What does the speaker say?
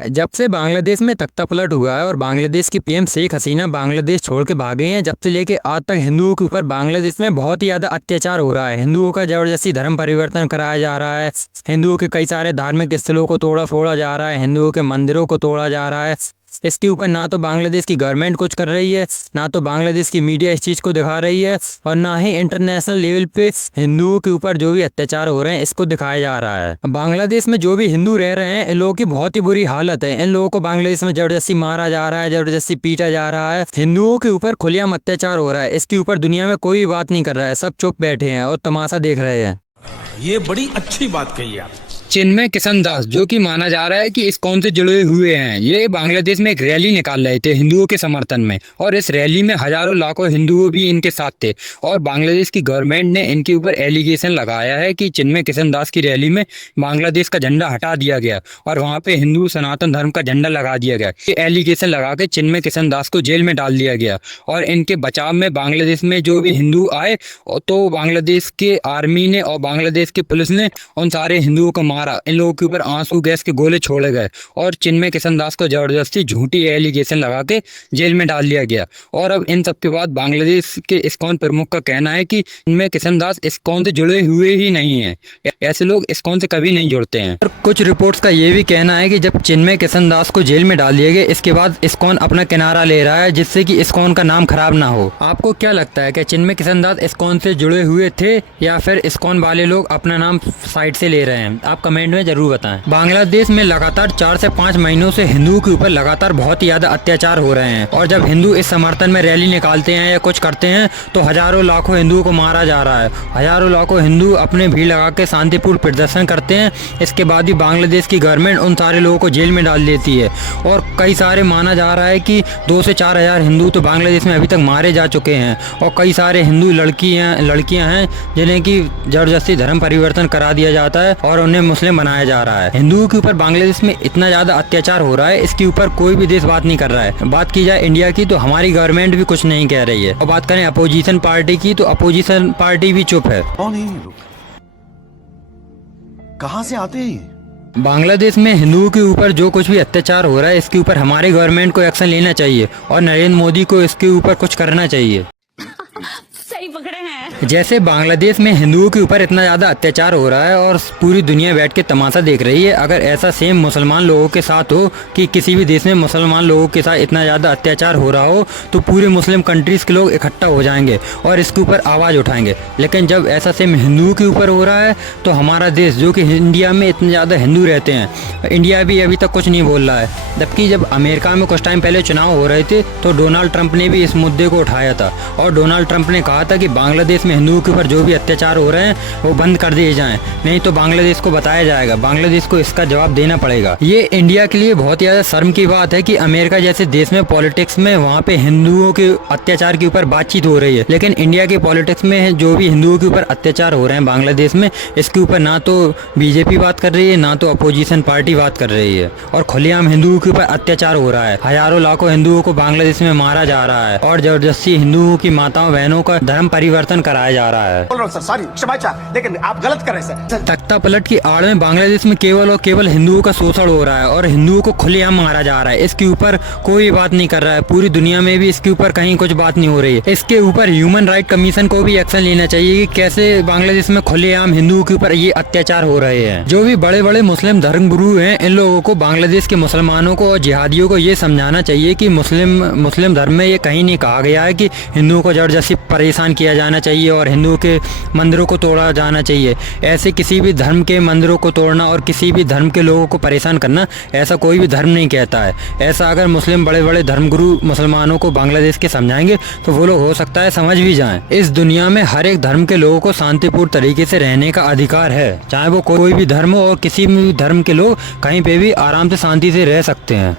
जब से बांग्लादेश में तख्तापलट हुआ है और बांग्लादेश की पीएम शेख हसीना बांग्लादेश छोड़ के भागे हैं, जब से लेके आज तक हिंदुओं के ऊपर बांग्लादेश में बहुत ही ज़्यादा अत्याचार हो रहा है। हिंदुओं का जबरदस्ती धर्म परिवर्तन कराया जा रहा है। हिंदुओं के कई सारे धार्मिक स्थलों को तोड़ा फोड़ा जा रहा है। हिंदुओं के मंदिरों को तोड़ा जा रहा है। इसके ऊपर ना तो बांग्लादेश की गवर्नमेंट कुछ कर रही है, ना तो बांग्लादेश की मीडिया इस चीज़ को दिखा रही है, और ना ही इंटरनेशनल लेवल पे हिंदुओं के ऊपर जो भी अत्याचार हो रहे हैं इसको दिखाया जा रहा है। बांग्लादेश में जो भी हिंदू रह रहे हैं इन लोगों की बहुत ही बुरी हालत है। इन लोगों को बांग्लादेश में जबरदस्ती मारा जा रहा है, जबरदस्ती पीटा जा रहा है। हिंदुओं के ऊपर खुलेआम अत्याचार हो रहा है। इसके ऊपर दुनिया में कोई बात नहीं कर रहा है, सब चुप बैठे हैं और तमाशा देख रहे हैं। ये बड़ी अच्छी बात कही आप। चिन्मय किशन दास, जो कि माना जा रहा है कि इस्कॉन से जुड़े हुए हैं, ये बांग्लादेश में एक रैली निकाल रहे थे हिंदुओं के समर्थन में, और इस रैली में हजारों लाखों हिंदुओं भी इनके साथ थे। और बांग्लादेश की गवर्नमेंट ने इनके ऊपर एलिगेशन लगाया है कि चिन्मय किशन दास की रैली में बांग्लादेश का झंडा हटा दिया गया और वहाँ पे हिंदू सनातन धर्म का झंडा लगा दिया गया। ये एलिगेशन लगा के चिन्मय किशन दास को जेल में डाल दिया गया। और इनके बचाव में बांग्लादेश में जो भी हिंदू आए तो बांग्लादेश के आर्मी ने और बांग्लादेश की पुलिस ने उन सारे हिंदुओं को मारा। इन लोगों के ऊपर आंसू गैस के गोले छोड़े गए और चिन्मय किशन दास को जबरदस्ती झूठी एलिगेशन लगा के जेल में डाल दिया गया। और अब इन सब के बाद बांग्लादेश के इस्कॉन प्रमुख का कहना है कि चिन्मय किशन दास इस्कॉन से जुड़े हुए ही नहीं है, ऐसे लोग इस्कॉन से कभी नहीं जुड़ते हैं। और कुछ रिपोर्ट्स का ये भी कहना है कि जब चिन्मय किशन दास को जेल में डाल दिया गया, इसके बाद इस्कॉन अपना किनारा ले रहा है जिससे कि इस्कॉन का नाम खराब ना हो। आपको क्या लगता है कि चिन्मय किशन दास इस्कॉन से जुड़े हुए थे या फिर इस्कॉन वाले लोग अपना नाम साइड से ले रहे हैं? आप कमेंट में जरूर बताएं। बांग्लादेश में लगातार 4 से 5 महीनों से हिंदुओं के ऊपर लगातार बहुत ही ज्यादा अत्याचार हो रहे हैं, और जब हिंदू इस समर्थन में रैली निकालते हैं या कुछ करते हैं तो हजारों लाखों हिंदुओं को मारा जा रहा है। हजारों लाखों हिंदू अपने भीड़ लगा के शांतिपूर्ण प्रदर्शन करते हैं। इसके बाद भी बांग्लादेश की गवर्नमेंट उन सारे लोगों को जेल में डाल देती है। और कई सारे माना जा रहा है कि 2 से 4 हजार हिंदू तो बांग्लादेश में अभी तक मारे जा चुके हैं, और कई सारे हिंदू लड़कियां हैं जिन्हें की जबरदस्ती धर्म परिवर्तन करा दिया जाता है और उन्हें मुस्लिम बनाया जा रहा है। हिंदुओं के ऊपर बांग्लादेश में इतना ज्यादा अत्याचार हो रहा है, इसके ऊपर कोई भी देश बात नहीं कर रहा है। बात की जाए इंडिया की तो हमारी गवर्नमेंट भी कुछ नहीं कह रही है, और बात करें अपोजिशन पार्टी की तो अपोजिशन पार्टी भी चुप है। कौन है ये लोग? कहां से आते हैं? बांग्लादेश में हिंदुओं के ऊपर जो कुछ भी अत्याचार हो रहा है इसके ऊपर हमारे गवर्नमेंट को एक्शन लेना चाहिए और नरेंद्र मोदी को इसके ऊपर कुछ करना चाहिए। सही पकड़े हैं। जैसे बांग्लादेश में हिंदुओं के ऊपर इतना ज़्यादा अत्याचार हो रहा है और पूरी दुनिया बैठ के तमाशा देख रही है, अगर ऐसा सेम मुसलमान लोगों के साथ हो कि किसी भी देश में मुसलमान लोगों के साथ इतना ज़्यादा अत्याचार हो रहा हो तो पूरे मुस्लिम कंट्रीज़ के लोग इकट्ठा हो जाएंगे और इसके ऊपर आवाज़ उठाएंगे। लेकिन जब ऐसा सेम हिंदुओं के ऊपर हो रहा है तो हमारा देश, जो कि इंडिया में इतने ज़्यादा हिंदू रहते हैं, इंडिया भी अभी तक कुछ नहीं बोल रहा है। जबकि जब अमेरिका में कुछ टाइम पहले चुनाव हो रहे थे तो डोनाल्ड ट्रंप ने भी इस मुद्दे को उठाया था, और डोनाल्ड ट्रंप ने कहा था कि बांग्लादेश में हिंदुओं के ऊपर जो भी अत्याचार हो रहे हैं वो बंद कर दिए जाएं, नहीं तो बांग्लादेश को बताया जाएगा, बांग्लादेश को इसका जवाब देना पड़ेगा। ये इंडिया के लिए बहुत ही ज़्यादा शर्म की बात है कि अमेरिका जैसे देश में पॉलिटिक्स में वहाँ पे हिंदुओं के अत्याचार के ऊपर बातचीत हो रही है, लेकिन इंडिया के पॉलिटिक्स में जो भी हिंदुओं के ऊपर अत्याचार हो रहे हैं बांग्लादेश में, इसके ऊपर ना तो बीजेपी बात कर रही है ना तो अपोजिशन पार्टी बात कर रही है, और खुलेआम हिंदुओं के ऊपर अत्याचार हो रहा है। हजारों लाखों हिंदुओं को बांग्लादेश में मारा जा रहा है और जबरदस्ती हिंदुओं की माताओं बहनों का धर्म परिवर्तन कराया जा रहा है। बोल रहा हूं सर, सॉरी, क्षमा चाह, लेकिन आप गलत कर रहे हैं सर। तख्तापलट की आड़ में बांग्लादेश में केवल और केवल हिंदुओं का शोषण हो रहा है और हिंदुओं को खुलेआम मारा जा रहा है। इसके ऊपर कोई बात नहीं कर रहा है, पूरी दुनिया में भी इसके ऊपर कहीं कुछ बात नहीं हो रही है। इसके ऊपर ह्यूमन राइट कमीशन को भी एक्शन लेना चाहिए कि कैसे बांग्लादेश में खुलेआम हिंदुओं के ऊपर ये अत्याचार हो रहे हैं। जो भी बड़े बड़े मुस्लिम धर्मगुरु हैं, इन लोगों को, बांग्लादेश के मुसलमानों को और जिहादियों को ये समझाना चाहिए कि मुस्लिम धर्म में ये कहीं नहीं कहा गया है कि हिंदुओं को जबरदस्ती परेशान किया जाना चाहिए और हिंदुओं के मंदिरों को तोड़ा जाना चाहिए। ऐसे किसी भी धर्म के मंदिरों को तोड़ना और किसी भी धर्म के लोगों को परेशान करना, ऐसा कोई भी धर्म नहीं कहता है। ऐसा अगर मुस्लिम बड़े बड़े धर्मगुरु मुसलमानों को बांग्लादेश के समझाएंगे तो वो लोग हो सकता है समझ भी जाएं। इस दुनिया में हर एक धर्म के लोगों को शांतिपूर्ण तरीके से रहने का अधिकार है, चाहे वो कोई भी धर्म हो, और किसी भी धर्म के लोग कहीं पे भी आराम से शांति से रह सकते हैं।